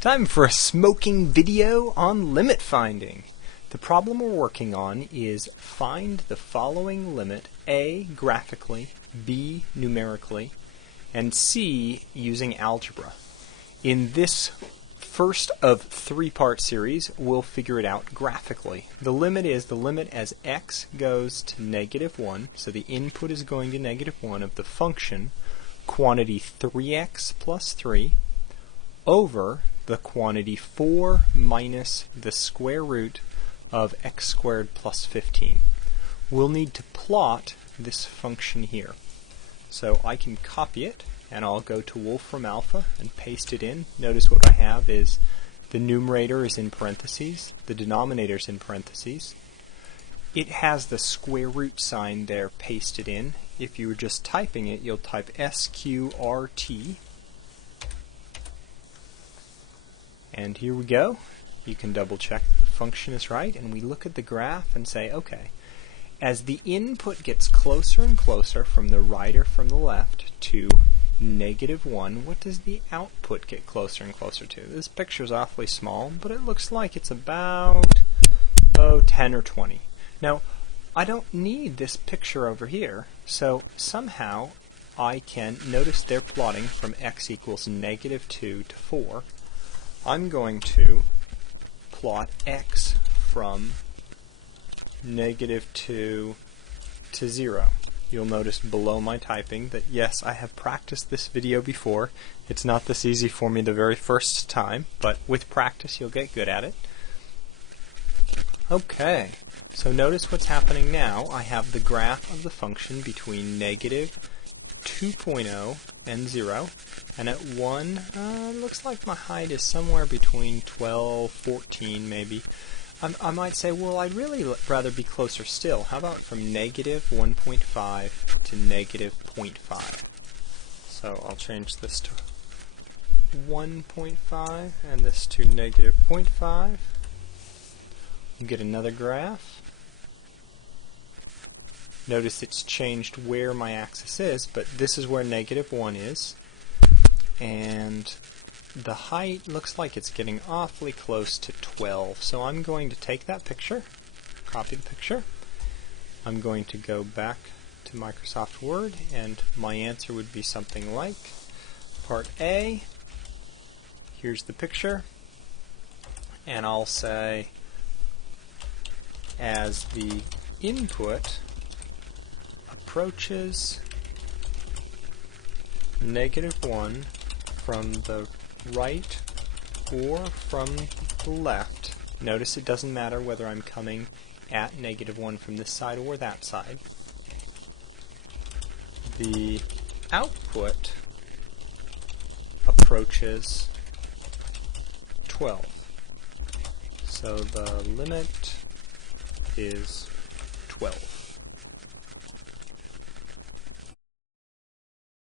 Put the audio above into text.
Time for a smoking video on limit finding. The problem we're working on is find the following limit, A, graphically, B, numerically, and C, using algebra. In this first of three-part series, we'll figure it out graphically. The limit is the limit as x goes to -1, so the input is going to -1 of the function quantity 3x plus 3 over the quantity 4 minus the square root of x squared plus 15. We'll need to plot this function here. So I can copy it, and I'll go to Wolfram Alpha and paste it in. Notice what I have is the numerator is in parentheses, the denominator is in parentheses. It has the square root sign there pasted in. If you were just typing it, you'll type SQRT. And here we go. You can double check that the function is right, and we look at the graph and say, okay, as the input gets closer and closer from the right or from the left to -1, what does the output get closer and closer to? This picture's awfully small, but it looks like it's about 10 or 20. Now, I don't need this picture over here, so somehow I can notice they're plotting from x equals -2 to 4. I'm going to plot x from -2 to 0. You'll notice below my typing that yes, I have practiced this video before. It's not this easy for me the very first time, but with practice you'll get good at it. Okay, so notice what's happening now. I have the graph of the function between -2.0 and 0, and at 1, it looks like my height is somewhere between 12, 14 maybe. I might say, well, I'd really rather be closer still. How about from -1.5 to -0.5? So I'll change this to 1.5 and this to -0.5. You get another graph. Notice it's changed where my axis is, but this is where -1 is. And the height looks like it's getting awfully close to 12. So I'm going to take that picture, copy the picture. I'm going to go back to Microsoft Word, and my answer would be something like part A. Here's the picture. And I'll say as the input approaches -1 from the right or from the left. Notice it doesn't matter whether I'm coming at -1 from this side or that side. The output approaches 12. So the limit is 12.